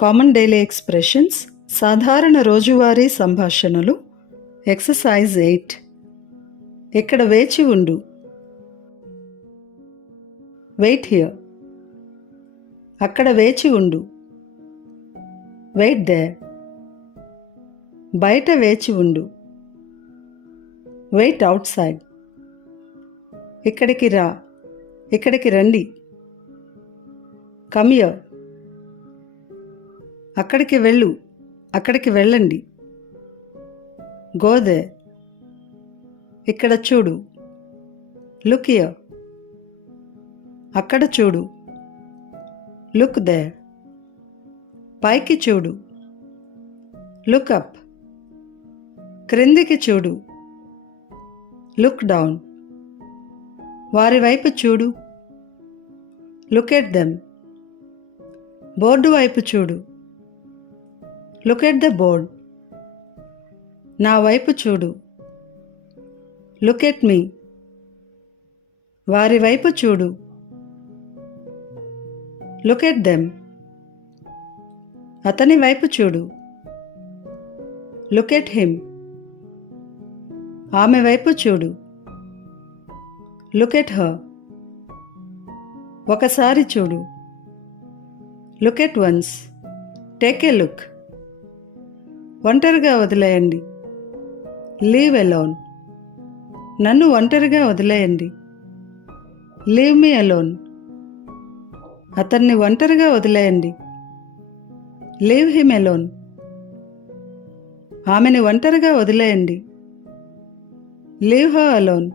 Common daily expressions సాధారణ రోజువారీ సంభాషణలు ఎక్సర్సైజ్ 8. ఇక్కడ వేచి ఉండు. Wait here. అక్కడ వేచి ఉండు. Wait there. బయట వేచి ఉండు. Wait outside. ఇక్కడికి రా. ఇక్కడికి రండి. Come here. అక్కడికి వెళ్ళు. అక్కడికి వెళ్ళండి. Go there. ఇక్కడ చూడు. Look here. అక్కడ చూడు. Look there. పైకి చూడు. Look up. క్రిందికి చూడు. Look down. వారి వైపు చూడు. Look at them. బోర్డు వైపు చూడు. Look at the board. నా వైపు చూడు. Look at me. వారి వైపు చూడు. Look at them. అతని వైపు చూడు. Look at him. ఆమె వైపు చూడు. Look at her. ఒకసారి చూడు. Look at once. Take a look. ఒంటరిగా వదిలేయండి. Leave alone. నన్ను ఒంటరిగా వదిలేయండి. Leave me alone. అతన్ని ఒంటరిగా వదిలేయండి. Leave him alone. ఆమెని ఒంటరిగా వదిలేయండి. Leave her alone.